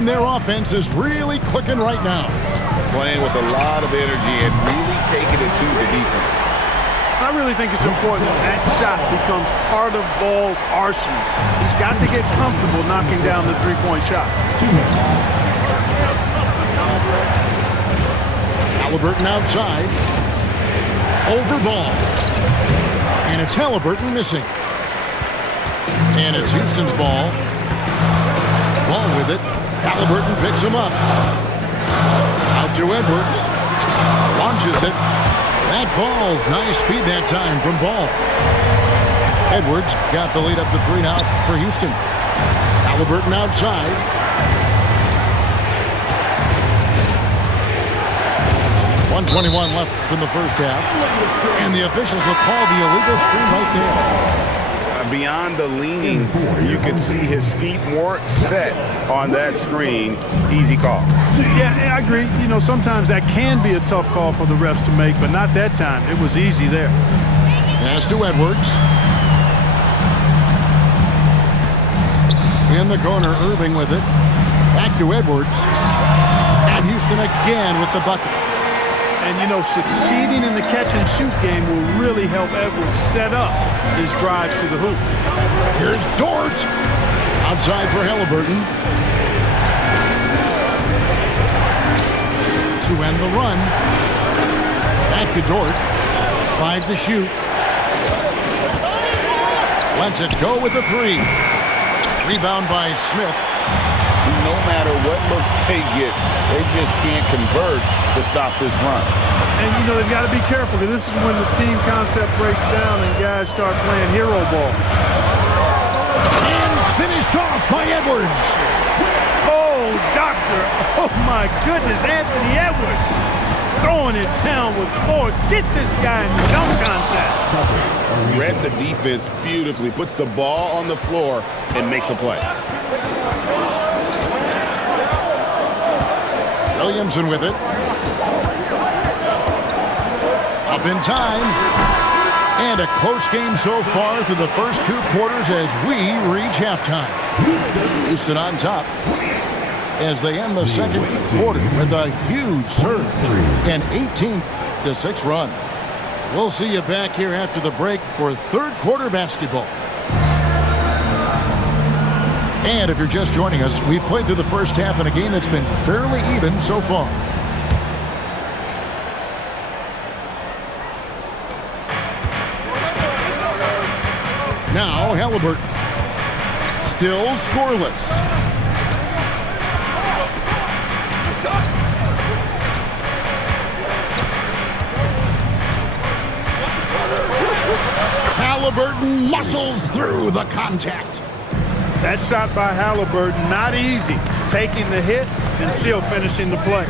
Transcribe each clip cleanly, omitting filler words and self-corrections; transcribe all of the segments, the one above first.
And their offense is really clicking right now. Playing with a lot of energy and really taking it to the defense. I really think it's important that shot becomes part of Ball's arsenal. He's got to get comfortable knocking down the three-point shot. Halliburton outside. Over Ball. And it's Halliburton missing. And it's Houston's ball. Ball with it. Halliburton picks him up. Out to Edwards. Launches it. That falls. Nice feed that time from Ball. Edwards got the lead up to 3 now for Houston. Halliburton outside. .121 left from the first half. And the officials will call the illegal screen right there. Beyond the leaning, you could see his feet more set on that screen. Easy call. Yeah, I agree. You know, sometimes that can be a tough call for the refs to make, but not that time. It was easy there. Pass to Edwards. In the corner, Irving with it. Back to Edwards. And Houston again with the bucket. And, you know, succeeding in the catch-and-shoot game will really help Edwards set up his drives to the hoop. Here's Dort. Outside for Halliburton. To end the run. Back to Dort. 5 to shoot. Lets it go with a 3. Rebound by Smith. No matter what looks they get, they just can't convert to stop this run. And, you know, they've got to be careful because this is when the team concept breaks down and guys start playing hero ball. And finished off by Edwards. Oh, doctor. Oh, my goodness. Anthony Edwards throwing it down with force. Get this guy in jump contact. Read the defense beautifully, puts the ball on the floor and makes a play. Williamson with it. Up in time. And a close game so far through the first 2 quarters as we reach halftime. Houston on top as they end the second quarter with a huge surge. An 18-6 run. We'll see you back here after the break for third quarter basketball. And if you're just joining us, we've played through the first half in a game that's been fairly even so far. Now Halliburton. Still scoreless. Halliburton muscles through the contact. That shot by Halliburton, not easy. Taking the hit and still finishing the play.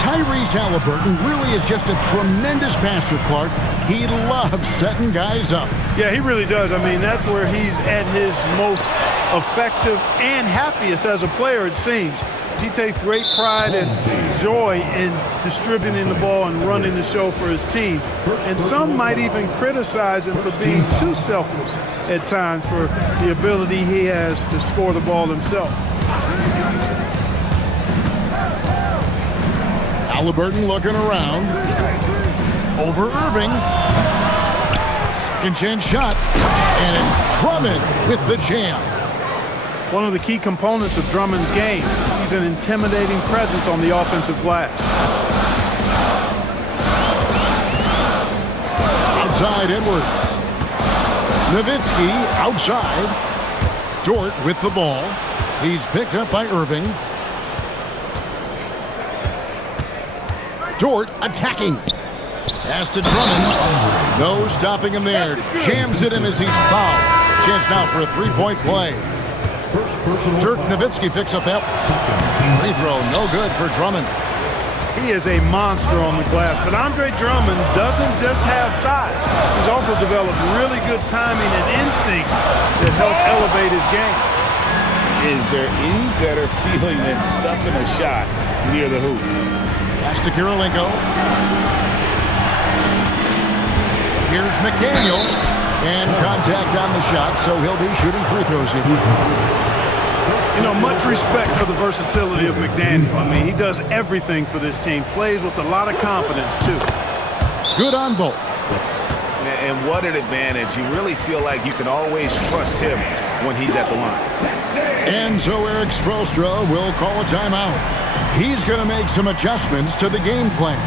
Tyrese Halliburton really is just a tremendous passer, Clark. He loves setting guys up. Yeah, he really does. I mean, that's where he's at his most effective and happiest as a player, it seems. He takes great pride and joy in distributing the ball and running the show for his team. And some might even criticize him for being too selfless at times for the ability he has to score the ball himself. Halliburton looking around. Over Irving. Second chance shot. And it's Drummond with the jam. One of the key components of Drummond's game. He's an intimidating presence on the offensive glass. Outside Edwards. Nowitzki outside. Dort with the ball. He's picked up by Irving. Dort attacking. Pass to Drummond. No stopping him there. Jams it in as he's fouled. Chance now for a three-point play. Dirk Nowitzki picks up that free throw. No good for Drummond. He is a monster on the glass, but Andre Drummond doesn't just have size. He's also developed really good timing and instincts that help elevate his game. Is there any better feeling than stuffing a shot near the hoop? Pass to Kirilenko. Here's McDaniel. And contact on the shot, so he'll be shooting free throws here. You know, much respect for the versatility of McDaniel. I mean, he does everything for this team, plays with a lot of confidence, too. Good on both. And what an advantage. You really feel like you can always trust him when he's at the line. And so Eric Spoelstra will call a timeout. He's going to make some adjustments to the game plan.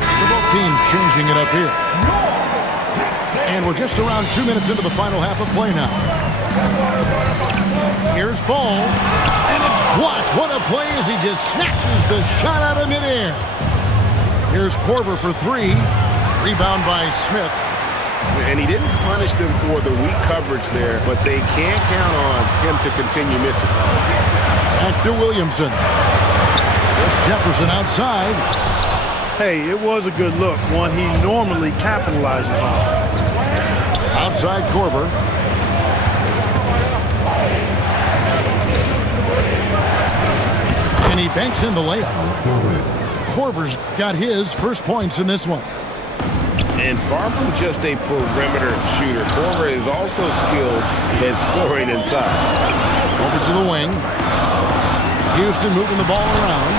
So both teams changing it up here. And we're just around 2 minutes into the final half of play now. Here's ball, and it's blocked. What a play as he just snatches the shot out of midair. Here's Korver for three. Rebound by Smith. And he didn't punish them for the weak coverage there, but they can't count on him to continue missing. Back to Williamson. It's Jefferson outside. Hey, it was a good look, one he normally capitalizes on. Outside Korver. And he banks in the layup. Korver's got his first points in this one. And far from just a perimeter shooter, Korver is also skilled at scoring inside. Over to the wing. Houston moving the ball around.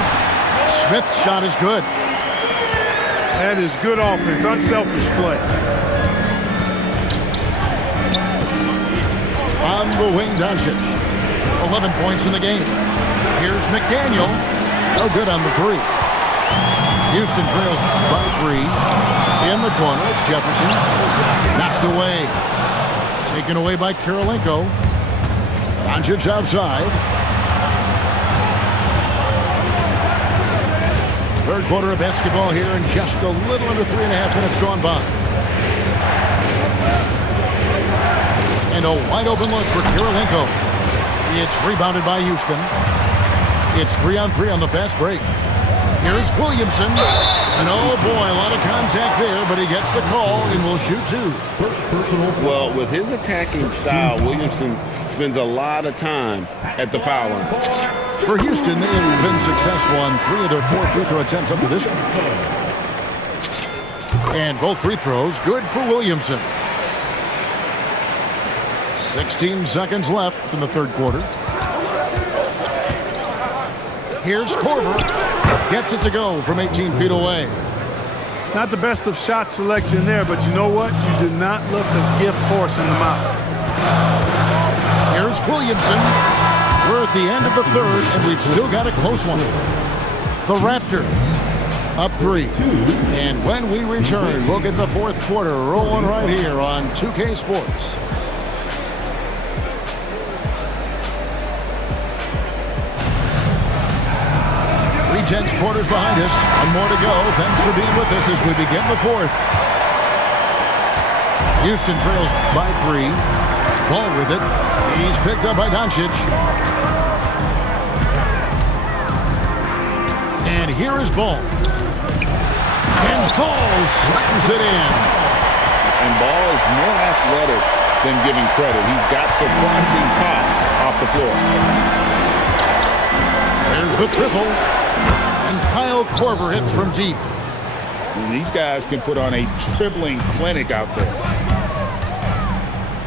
Smith's shot is good. That is good offense, unselfish play. On the wing, Doncic. 11 points in the game. Here's McDaniel. No good on the three. Houston trails by 3. In the corner, it's Jefferson. Knocked away. Taken away by Kirilenko. Doncic outside. Third quarter of basketball here, and just a little under 3.5 minutes gone by. And a wide open look for Kirilenko. It's rebounded by Houston. It's 3-on-3 on the fast break. Here's Williamson. And oh boy, a lot of contact there, but he gets the call and will shoot two. Well, with his attacking style, Williamson spends a lot of time at the foul line. For Houston, they've been successful on 3 of their 4 free throw attempts up to this point. And both free throws good for Williamson. 16 seconds left in the third quarter. Here's Korver. Gets it to go from 18 feet away. Not the best of shot selection there, but you know what? You did not look a gift horse in the mouth. Here's Williamson. We're at the end of the third, and we've still got a close one. The Raptors up 3. And when we return, we'll get the fourth quarter rolling right here on 2K Sports. 3 quarters behind us. One more to go. Thanks for being with us as we begin the fourth. Houston trails by 3. Ball with it. He's picked up by Doncic. And here is Ball. And Ball slams it in. And Ball is more athletic than giving credit. He's got surprising pop off the floor. There's the triple. And Kyle Korver hits from deep. And these guys can put on a dribbling clinic out there.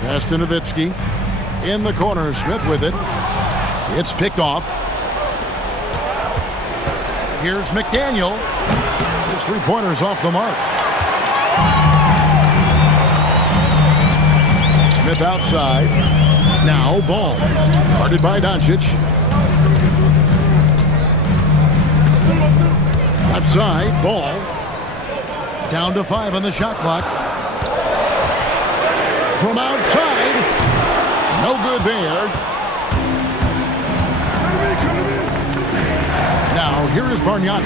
Pass to Nowitzki. In the corner, Smith with it. It's picked off. Here's McDaniel. His 3-pointer's off the mark. Smith outside. Now Ball. Guarded by Doncic. Left side, Ball. Down to 5 on the shot clock. From outside. No good there. Now, here is Bargnani.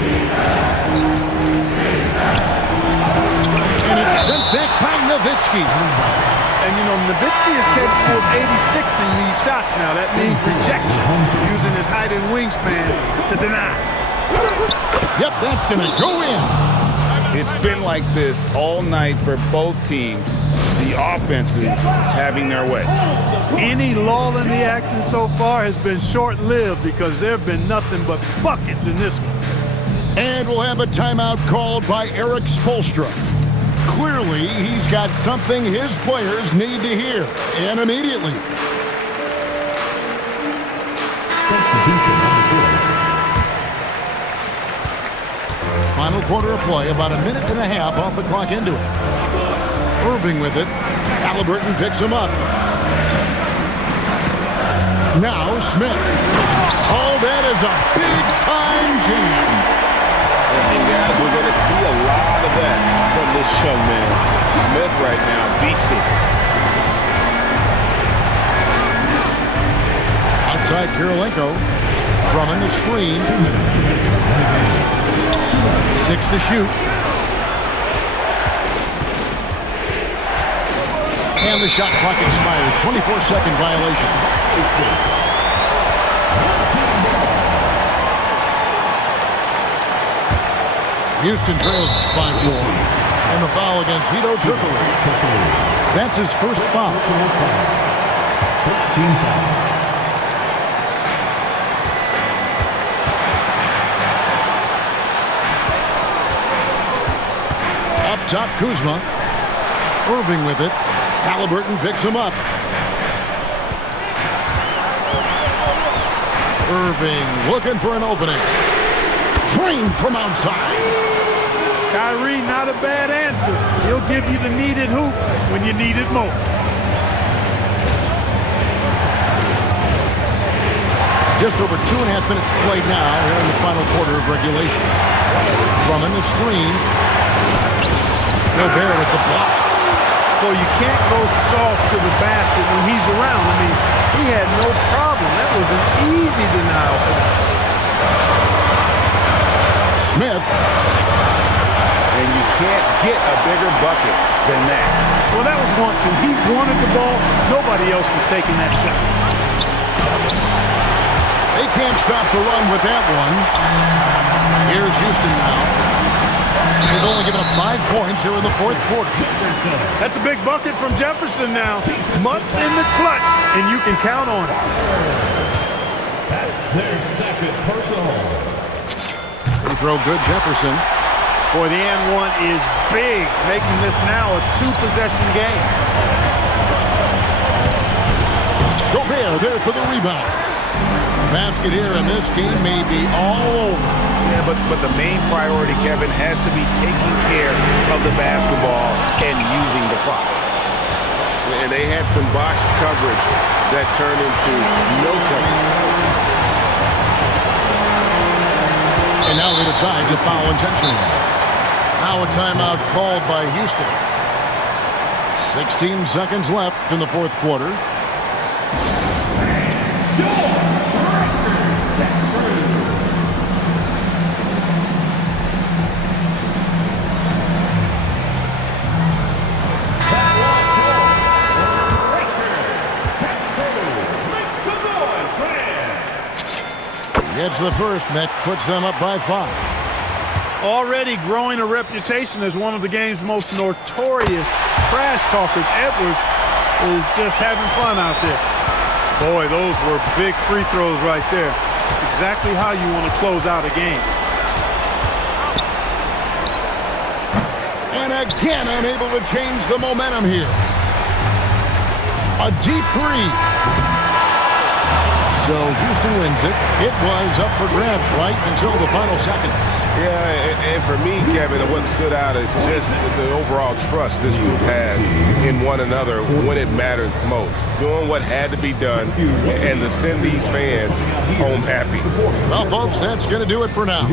And it's sent back by Nowitzki. And, you know, Nowitzki is capable of 86ing these shots now. That means rejection, using his height and wingspan to deny. Yep, that's going to go in. It's been like this all night for both teams. The offenses having their way. Any lull in the action so far has been short-lived because there have been nothing but buckets in this one. And we'll have a timeout called by Eric Spoelstra. Clearly, he's got something his players need to hear, and immediately. Final quarter of play, about a minute and a half off the clock into it. Irving with it. Halliburton picks him up. Now Smith. Oh, that is a big-time jam. And guys, we're going to see a lot of that from this young man. Smith right now, beasting. Outside Kirilenko. Drummond the screen. 6 to shoot. And the shot clock expires. 24-second violation. Houston trails by 4. And the foul against Hedo Turkoglu. That's his first foul. Up top, Kuzma. Irving with it. Halliburton picks him up. Irving looking for an opening. Drained from outside. Kyrie, not a bad answer. He'll give you the needed hoop when you need it most. Just over 2.5 minutes played now here in the final quarter of regulation. Drummond the screen. Gobert with the block. Well, you can't go soft to the basket when he's around. I mean, he had no problem. That was an easy denial for him. Smith. And you can't get a bigger bucket than that. Well, that was 1-2. He wanted the ball. Nobody else was taking that shot. They can't stop the run with that one. Here's Houston now. They've only given up 5 points here in the fourth quarter. That's a big bucket from Jefferson now. Much in the clutch, and you can count on it. That's their second personal. Free throw good, Jefferson. Boy, the and one is big, making this now a 2-possession game. Gobert there for the rebound. Basket here, and this game may be all over. Yeah, but the main priority, Kevin, has to be taking care of the basketball and using the foul. And they had some botched coverage that turned into no coverage. And now they decide to foul intentionally. Now a timeout called by Houston. 16 seconds left in the fourth quarter. It's the first, and that puts them up by 5. Already growing a reputation as one of the game's most notorious trash talkers, Edwards is just having fun out there. Boy, those were big free throws right there. It's exactly how you want to close out a game. And again, unable to change the momentum here. A deep 3. So Houston wins it. It was up for grabs right until the final seconds. Yeah, and for me, Kevin, what stood out is just the overall trust this group has in one another when it matters most. Doing what had to be done and to send these fans home happy. Well, folks, that's going to do it for now.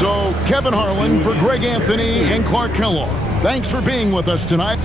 So Kevin Harlan for Greg Anthony and Clark Kellogg. Thanks for being with us tonight.